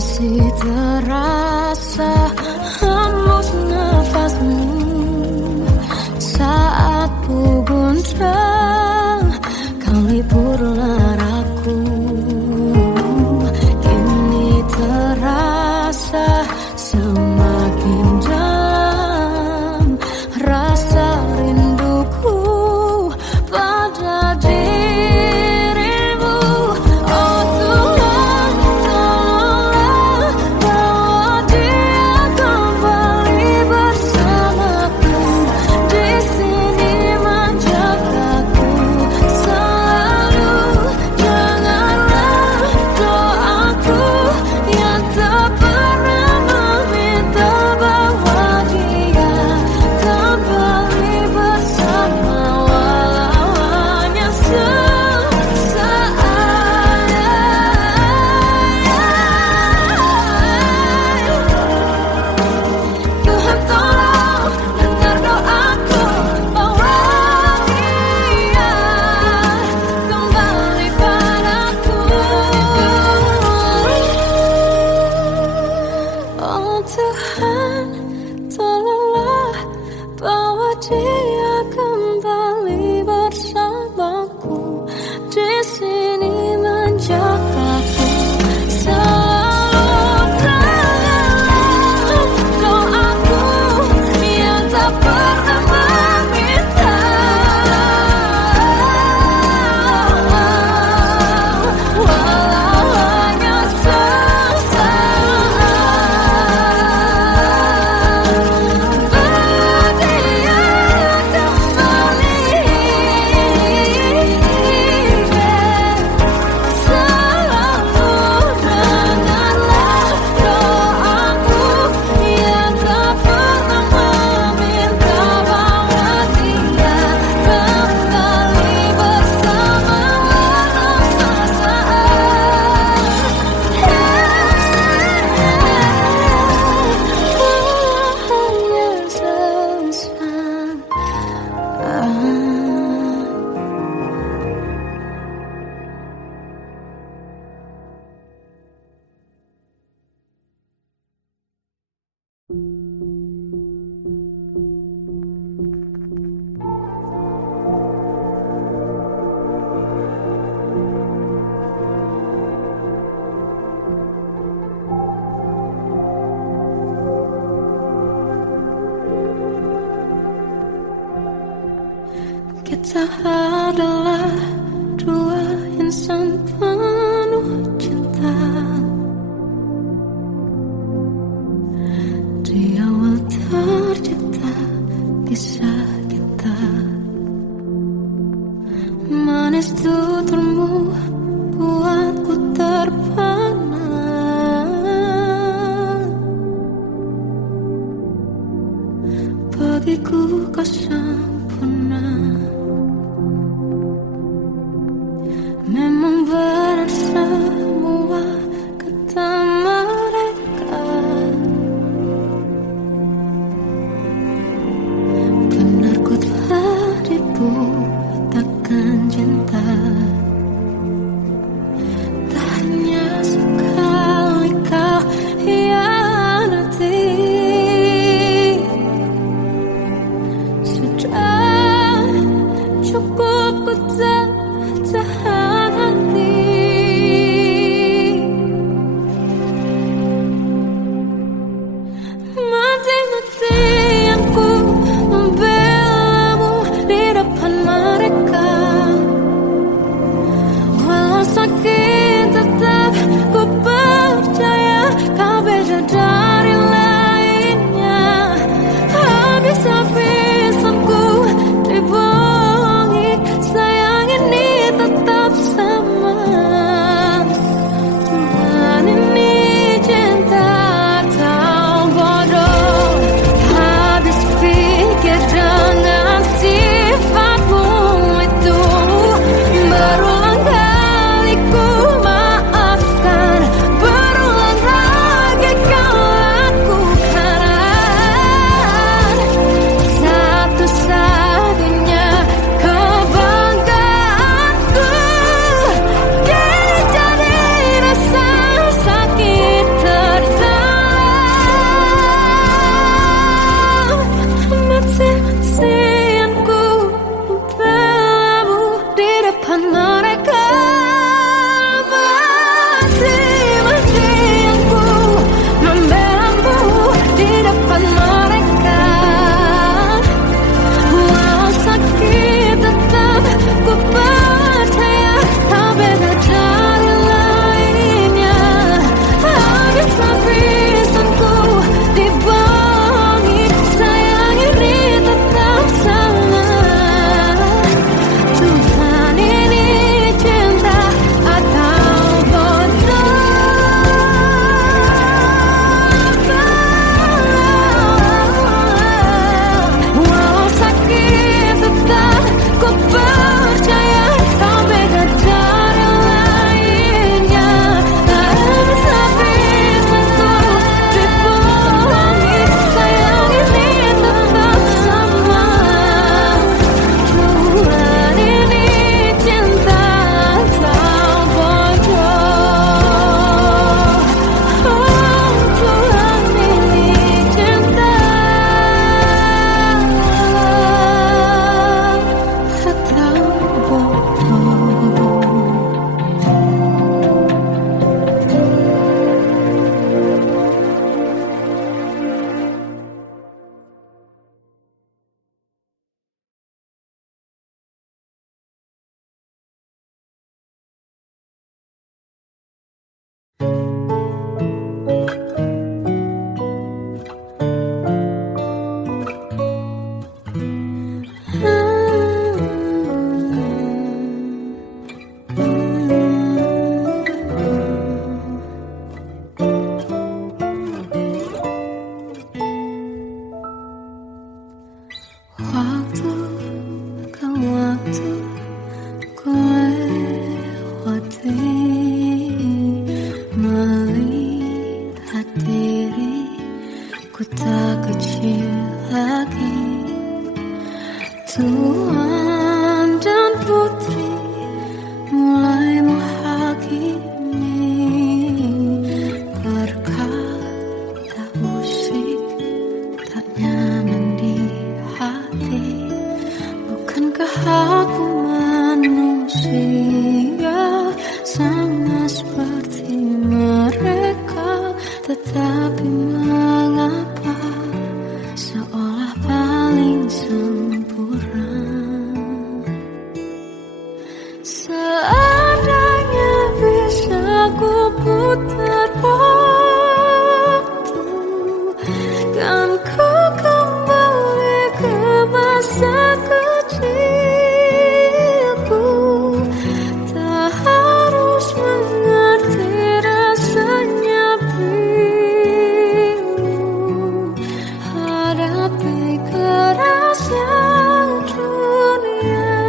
Masih terasa hembus nafasmu saat ku gunjang kau liburlah aku. Kini terasa semakin dalam rasa rinduku pada dirimu. Oh Tuhan, tolonglah bawa dia kembali bersamaku. Di sini menjagaku selalu. Janganlah doaku yang tak pernah meminta bawa dia kembali bersama, walau hanya sesaat. Tuhan tolong dengar doaku, bawa dia kembali padaku. Oh Tuhan, tolonglah bawa dia kembali bersamaku. Di sini menjagaku selalu. Janganlah doaku yang tak pernah meminta, walau hanya sesaat. Berdia kembali selalu. Dengarlah doaku yang tak pernah meminta, bawa dia kembali bersama, walau sesaat. Hanya sesaat. Kita adalah dua insan penuh cinta. Di awal tercipta kisah kita, manis tuturmu buatku terpana. Bagiku kau sempurna. Memang berat semua kata mereka, benar ku telah dibutakan cinta. Tak hanya sekali kau hianati, sudah Aku tak kecil lagi. Tuan dan putri mulai menghakimi. Berkata musik tak nyaman di hati. Bukankah aku manusia sama seperti mereka? Tetapi mengapa seolah paling sempurna? Seandainya bisa ku putar waktu, kan ku kembali ke masa kecilku. Tak harus mengerti rasanya bingung hadapi kerasnya dunia.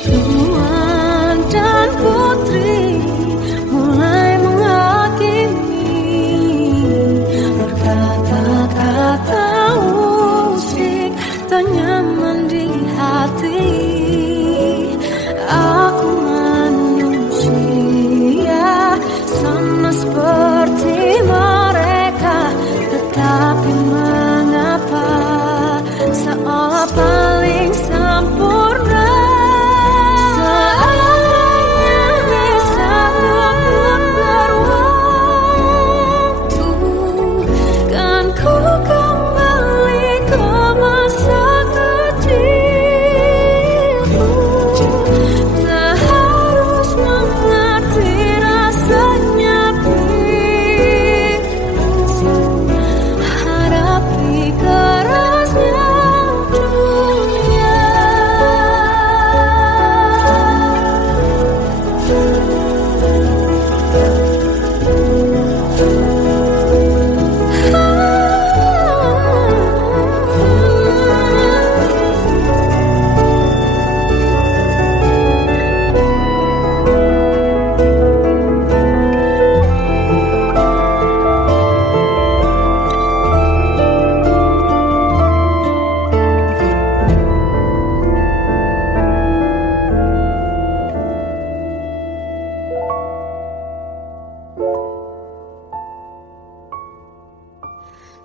Tuan dan putri mulai menghakimi. Berkata-kata musik tak nyaman di hati. Aku manusia sama seperti mereka. Tetapi mengapa seolah paling sempurna? Seandainya bisa memutar waktu, kan ku kembali ke masa kecilku. Tak harus mengerti rasanya bingung hadapi kerasnya dunia.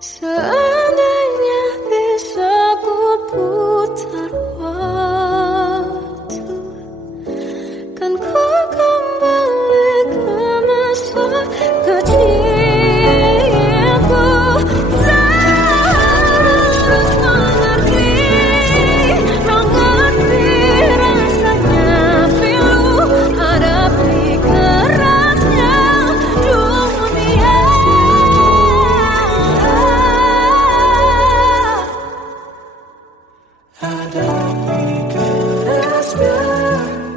Seandainya bisa ku putar waktu, kan ku kembali ke masa kecilku. Tak harus mengerti rasanya pilu hadapi kerasnya dunia. Hadapi kerasnya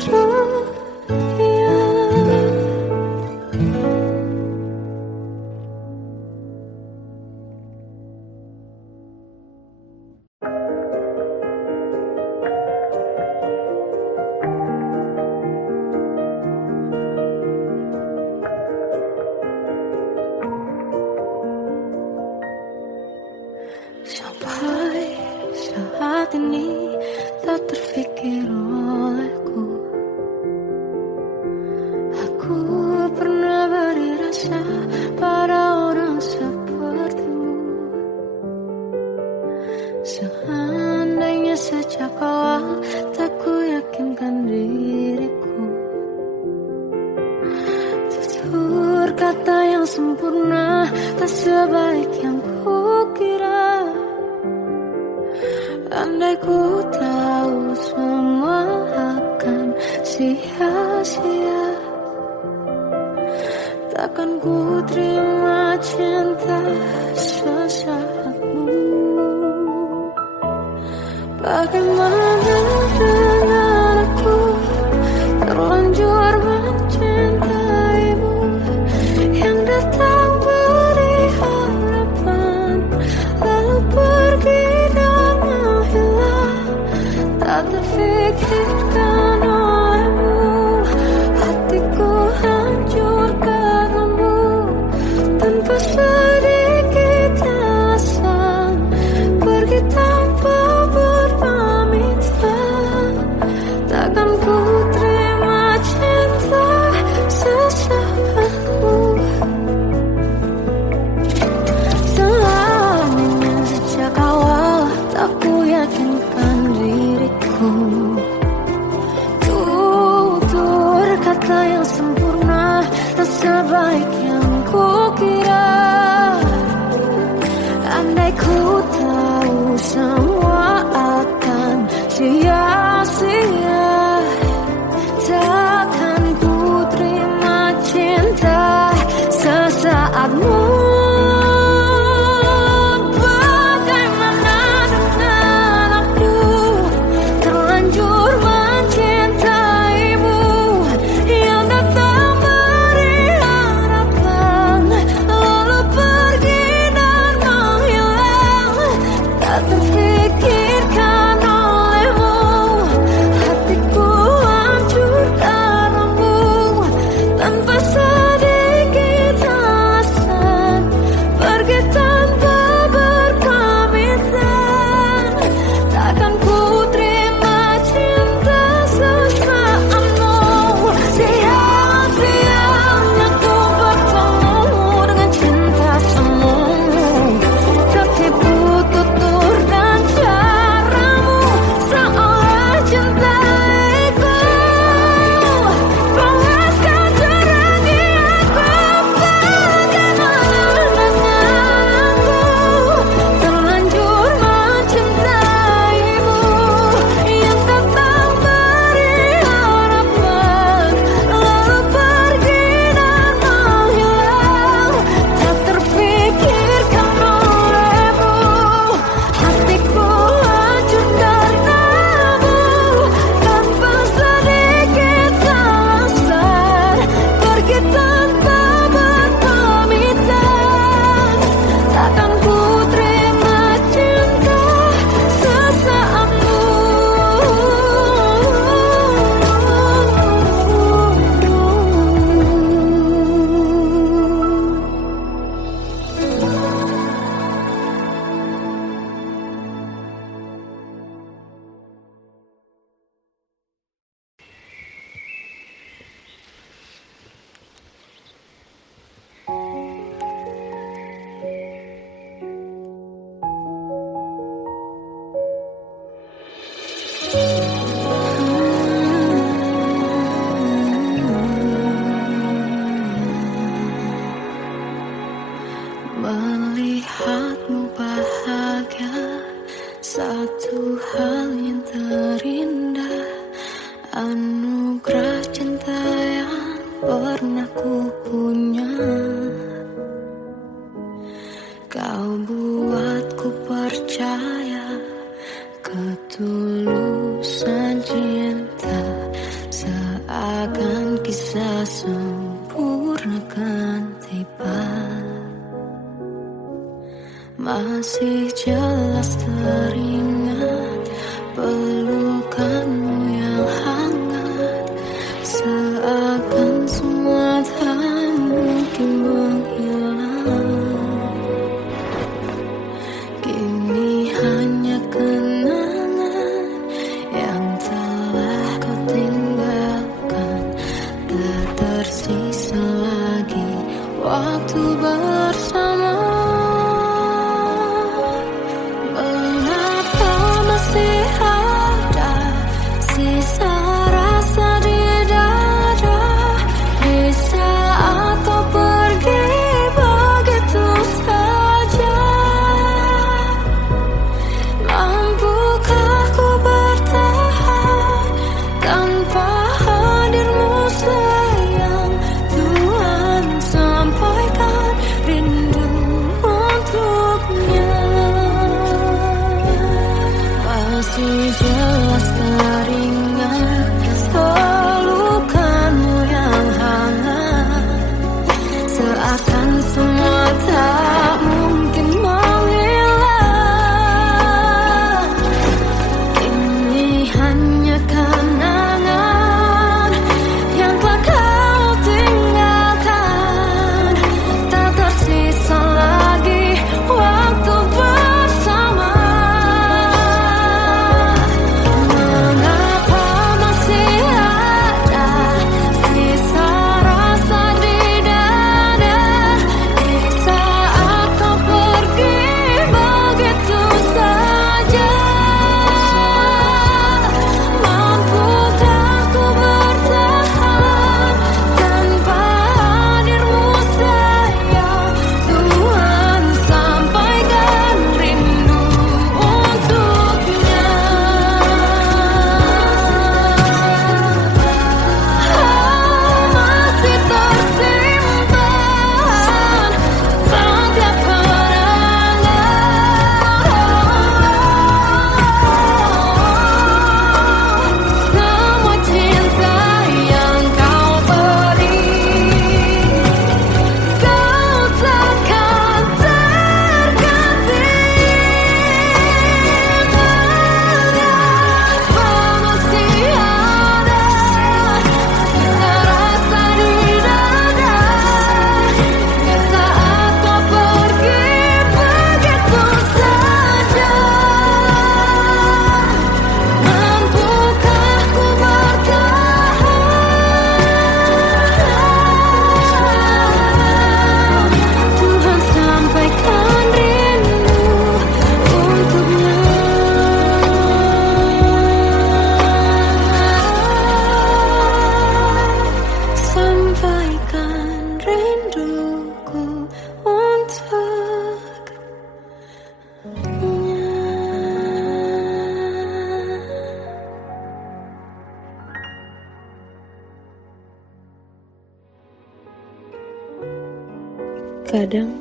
dunia. Sampai saat ini tak terfikir olehku. Aku pernah beri rasa pada orang sepertimu. Seandainya sejak awal tak ku yakinkan diriku. Tutur kata yang sempurna tak sebaik yang ku kira. Andai ku tahu semua akan sia-sia, takkan ku terima cinta sesaatmu. Bagaimana dengan aku terlanjur mencintaimu, yang datang beri harapan lalu pergi dan menghilang. Tak terfikirkan olehmu, hatiku hancur karenamu tanpa Melihatmu bahagia, satu hal yang terindah, anugerah cinta yang pernah ku punya. Kau buatku percaya ketulusan cinta, seakan kisah sempurna kan tiba. Masih jelas teringat pelukanmu yang hangat, seakan semua tak mungkin menghilang. Kini hanya kenangan yang telah kau tinggalkan, tak tersisa lagi waktu bersama. Sisa rasa di dada di saat kau pergi begitu saja. Mampukah ku bertahan tanpa hadirmu sayang? Tuhan sampaikan rindu untuknya. Masih jelas teringat pelukanmu yang hangat, seakan semua tak mungkin menghilang. Ini hanya kenangan yang telah kau tinggalkan, tak tersisa lagi waktu bersama. Kadang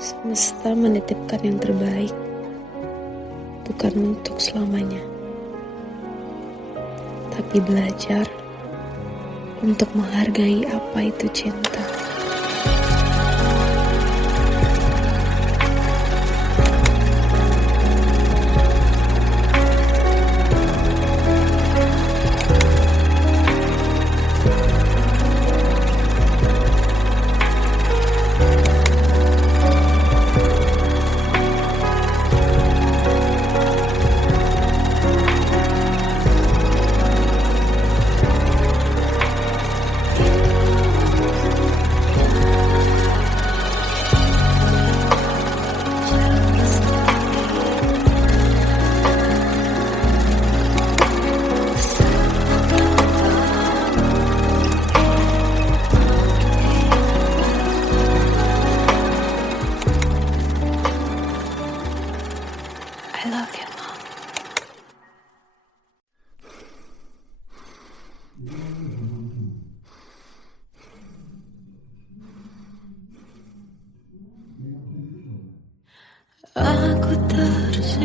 semesta menitipkan yang terbaik, bukan untuk selamanya, tapi belajar untuk menghargai apa itu cinta.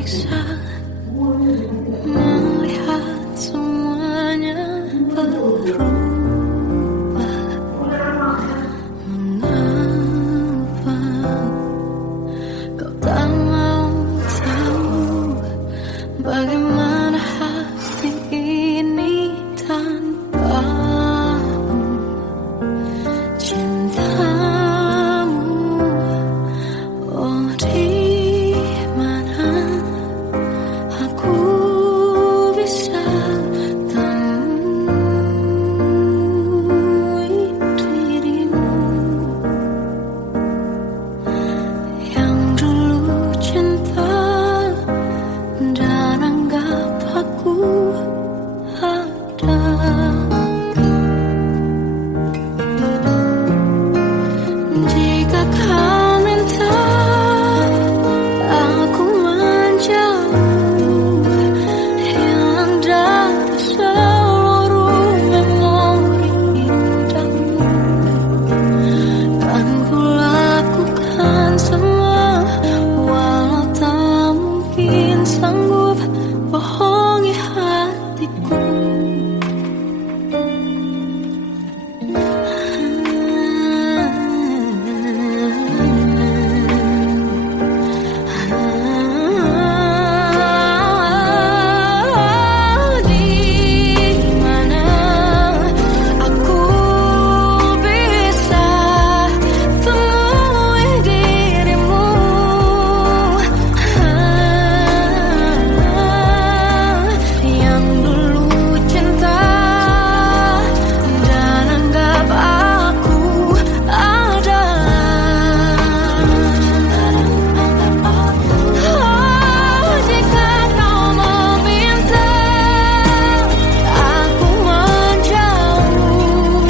tersiksa melihat semuanya berubah. Mengapa kau tak mau tahu bagaimana hati ini tanpamu? Cintamu, oh di mana aku bisa temui dirimu yang dulu cinta dan anggap aku ada. Jika kau minta aku menjauh, hilang dari seluruh memori indahmu, kan ku lakukan semua, walau tak mungkin sanggup bohongi hatiku. Di mana aku bisa temui dirimu yang dulu cinta dan anggap aku ada. Oh, jika kau meminta aku menjauh,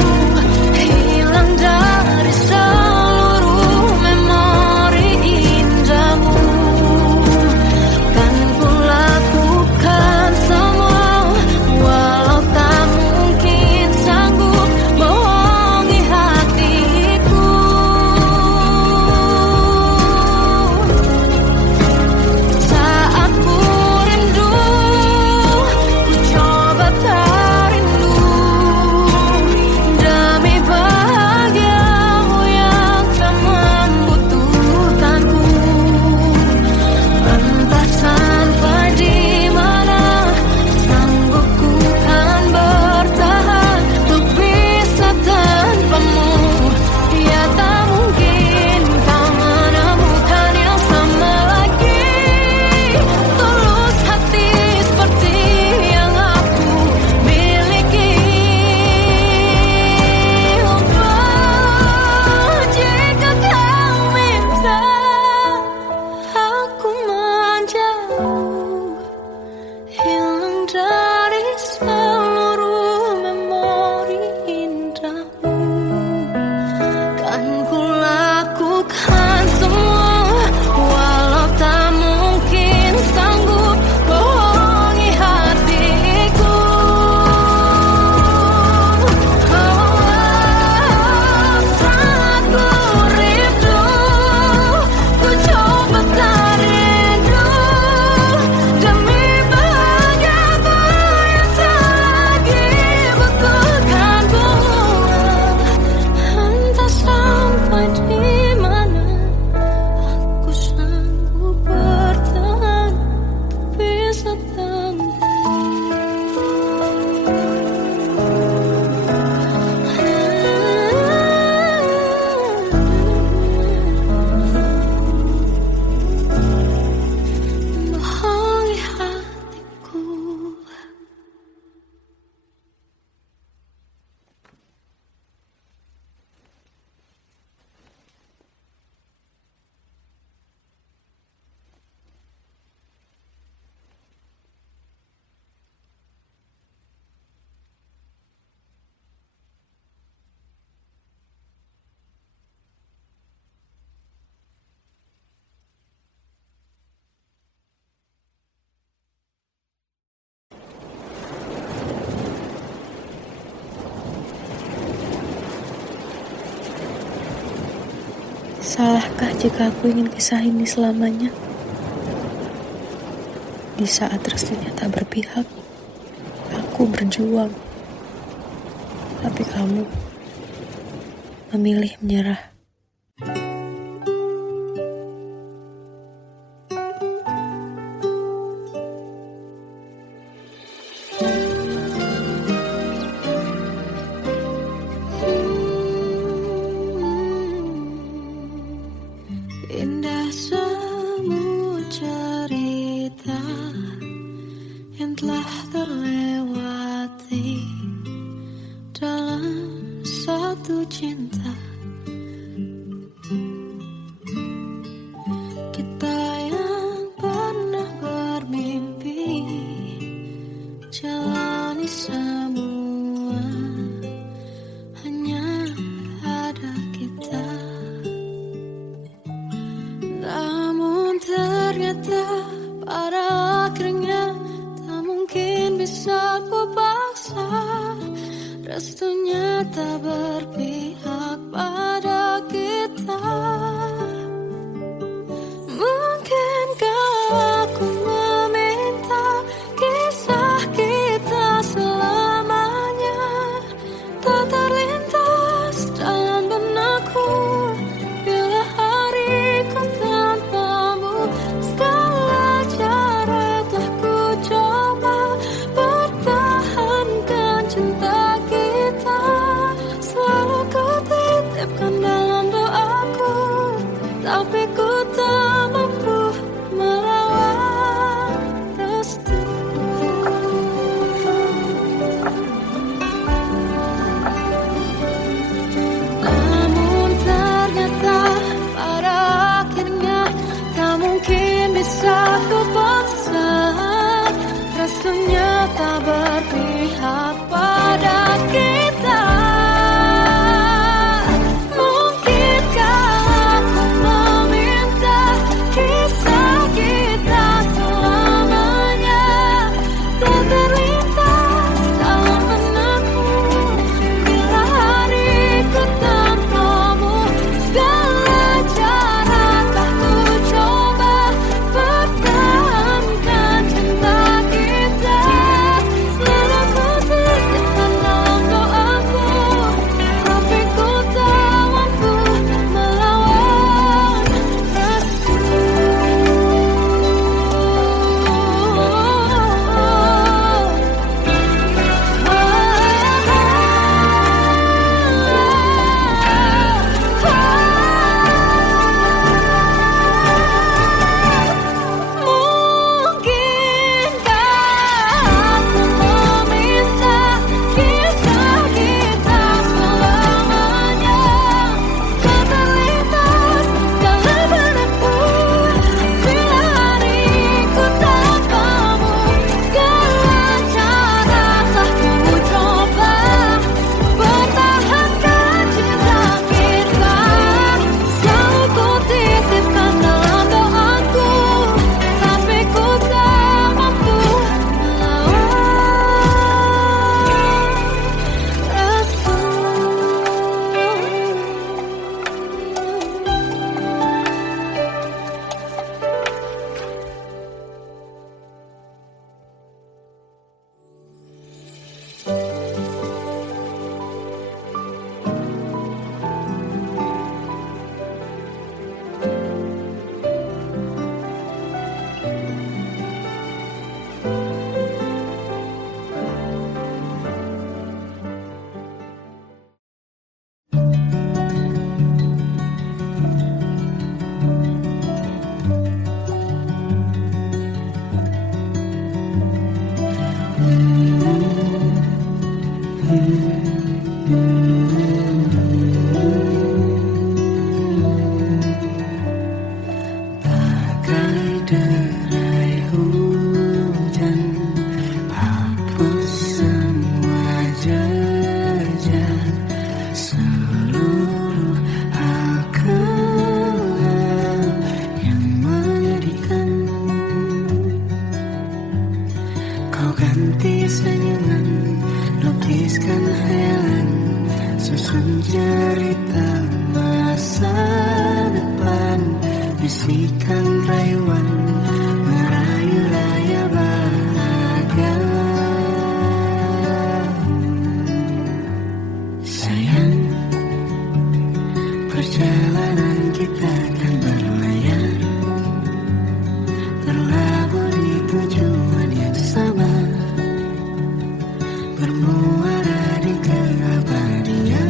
hilang dari seluruh memori indahmu, kan ku lakukan semua, walau tak mungkin sanggup bohongi hatiku. Saat ku rindu, ku coba tak rindu, demi bahagiamu yang tak membutuhkanku. Entah sampai di mana sanggup ku kan bertahan untuk bisa tanpamu. Ya tak mungkin kau menemukan yang sama lagi, tulus hati seperti yang aku miliki. Oh, jika kau minta aku menjauh, hilang dari seluruh memori indahmu, kan ku lakukan semua, walau tak mungkin sanggup bohongi hatiku. Saat ku rindu, ku coba tak rindu, demi bahagiamu yang tak lagi butuhkanku. Entah sampai di mana aku sanggup bertahan untuk bisa bohongi hatiku. Salahkah jika aku ingin kisah ini selamanya? Di saat restunya tak berpihak, aku berjuang. Tapi kamu memilih menyerah. Indah semua cerita yang telah terlewati dalam satu cinta. Kita yang pernah bermimpi jalani semua, hanya ada kita. Namun ternyata pada akhirnya tak mungkin bisa ku paksa. Restunya tak berpihak pada kita. Mungkinkah aku meminta kisah kita selamanya tak terlintas dalam benakku bila hariku tanpamu. Segala cara telah ku coba pertahankan cinta kita. Selalu ku titipkan dalam doaku, tapi ku tak mampu melawan restu. Namun ternyata pada akhirnya tak mungkin bisa ku paksa. Restunya tak berpihak pada kita. Mungkinkah aku meminta kisah kita selamanya tak terlintas dalam benakku bila hariku tanpamu. Segala cara telah ku coba pertahankan cinta kita. Selalu ku titipkan dalam doaku, tapi ku tak mampu melawan restu. Mungkinkah aku meminta kisah kita selamanya tak terlintas dalam benakku bila hariku tanpamu. Segala cara telah ku coba pertahankan cinta kita. Selalu ku titipkan dalam doaku, tapi ku tak mampu melawan restu. Bagai derai hujan, hapus semua jejak seluruh hal kelam yang menyedihkan. Kau ganti senyuman, lukiskan hayalan, susun cerita masa depan. Bisikan rayuan merayu raya Perjalanan kita akan berlayar, berlabuh di tujuan yang sama, bermuara di keabadian.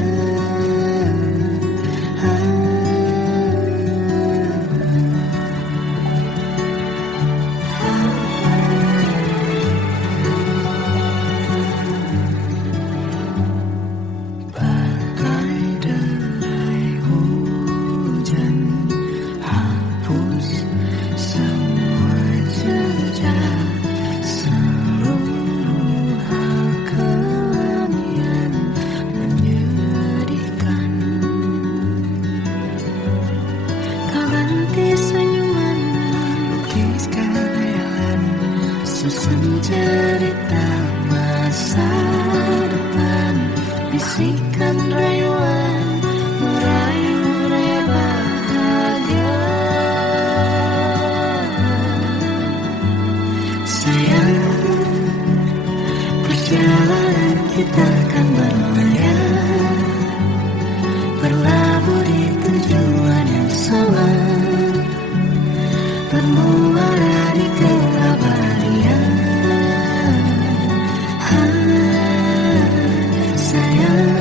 Bagai derai hujan, hapus semua jejak, seluruh hal kelam yang menyedihkan. Kau ganti senyuman, lukiskan khayalan, susun cerita masa depan, bisikan rayuan, merayu raya bahagia. Sayang, perjalanan kita akan berlayar, berlabuh di tujuan yang sama, bermuara di keabadian. Sayang,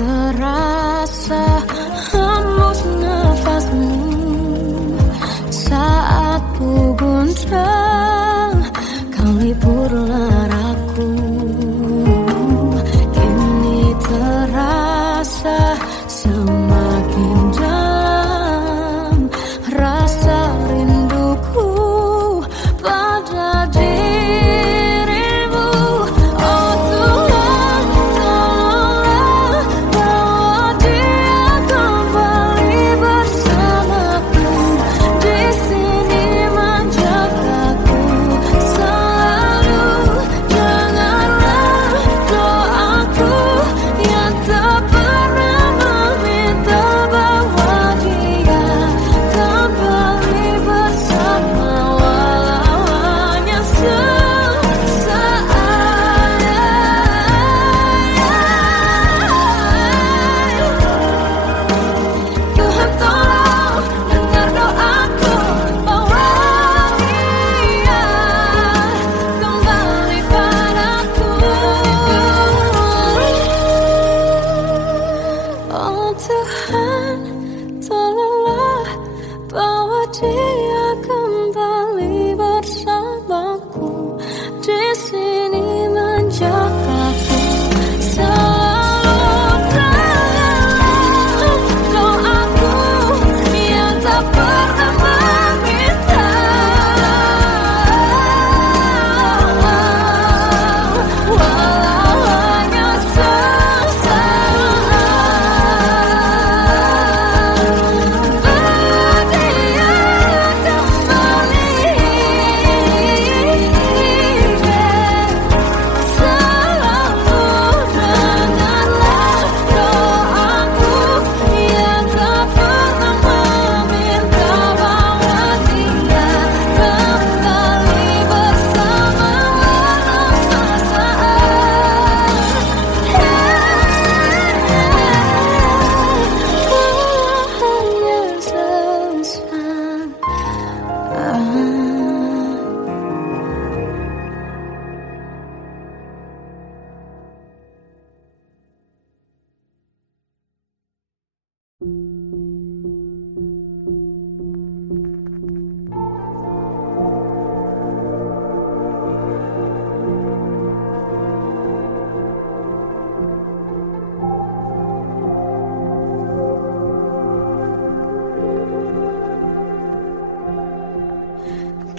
terasa hembus nafasmu saat ku guncang, kau liburlah raku. Kini terasa semakin dalam rasa rinduku pada dirimu. Oh Tuhan, tolonglah bawa dia kembali bersamaku. Di sini menjagaku selalu. Janganlah doaku yang tak pernah meminta bawa dia kembali bersama, walau hanya sesaat. Tuhan tolong dengar doaku, bawa dia kembali padaku. Oh Tuhan, tolonglah bawa dia kembali bersamaku. Di sini menjagaku selalu. Janganlah doaku yang tak pernah meminta, walau hanya sesaat. Bawa dia kembali selalu. Dengarlah doaku yang tak pernah meminta, bawa dia kembali bersama, walau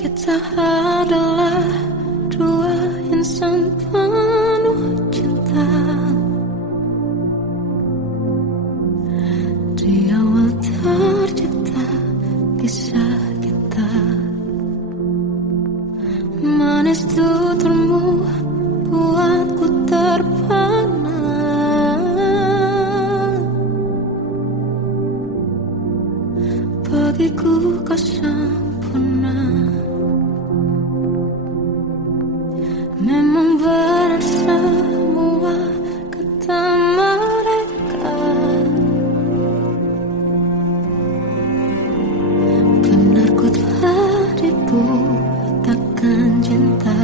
kita adalah dua insan penuh cinta. Di awal tercipta kisah kita, manis tuturmu buatku terpana. Bagiku kau sempurna, memang berat semua kata mereka. Benar ku telah dibutakan cinta,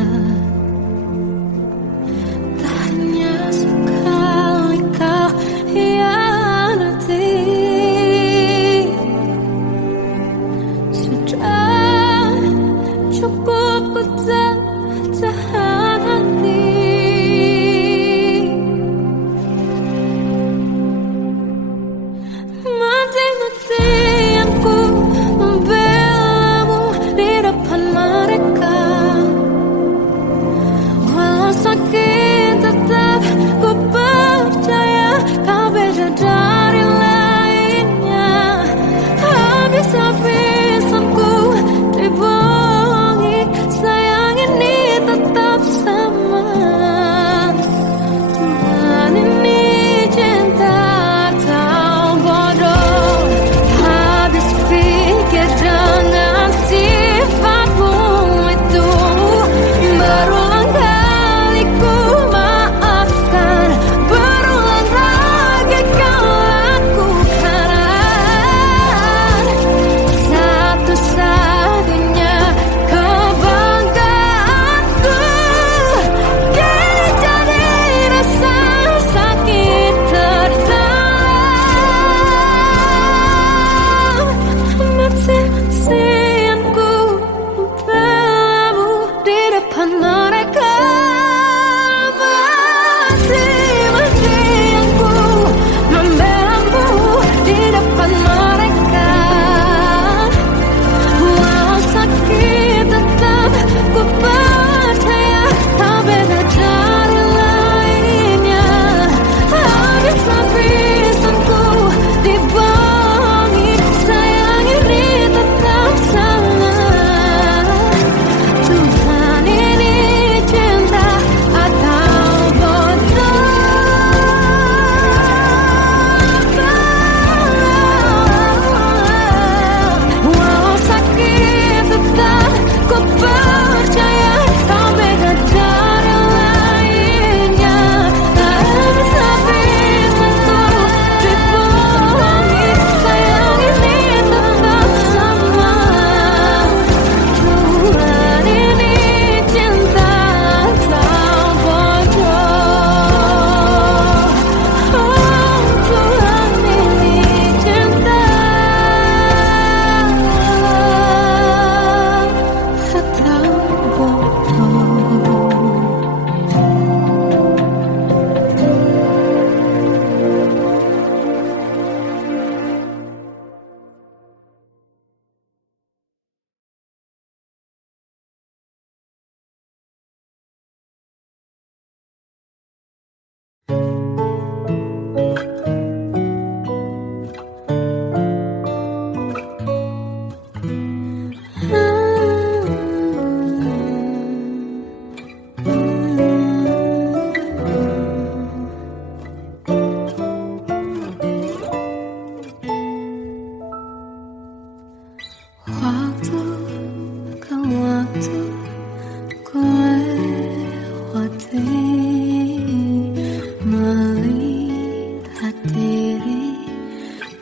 tak hanya sekali kau hianati. Sudah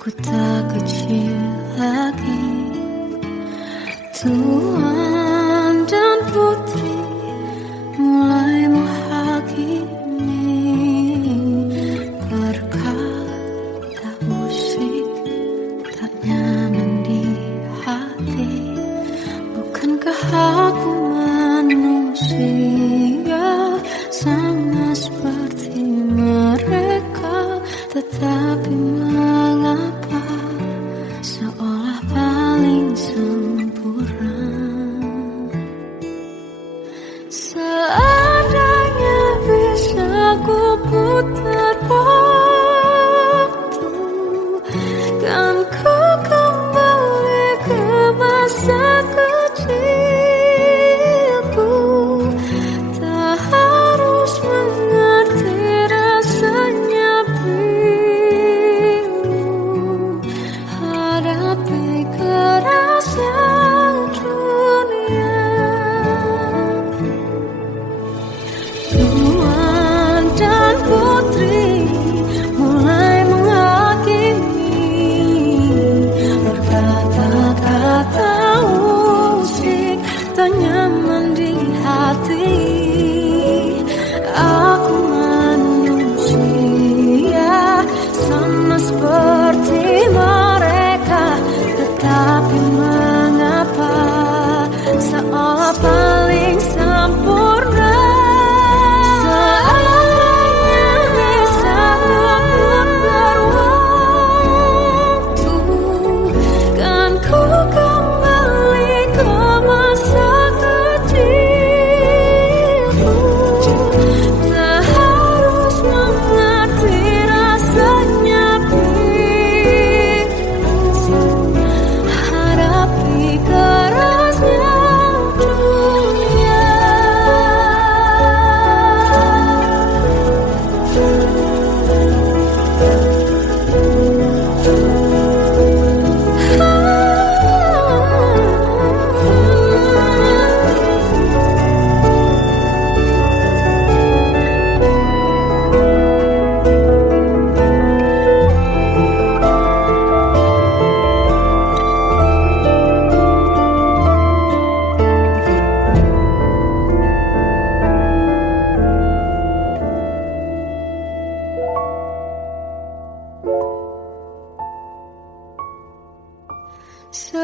Aku tak kecil lagi. Tuan dan putri mulai menghakimi berkata musik tak nyaman di hati. Bukankah aku manusia sama seperti mereka? Tetapi mengapa seolah paling sempurna? Seandainya bisa ku putar waktu, kan ku kembali ke masa kecilku. Tak harus mengerti rasanya bingung hadapi kerasnya dunia. Tuan dan putri mulai menghakimi berkata-kata musik tak nyaman di hati. Aku manusia sama seperti mereka, tetapi mengapa seolah paling sempurna? Seandainya bisa memutar waktu, kan ku kembali ke masa kecilku. Tak harus mengerti rasanya bingung hadapi kerasnya dunia. So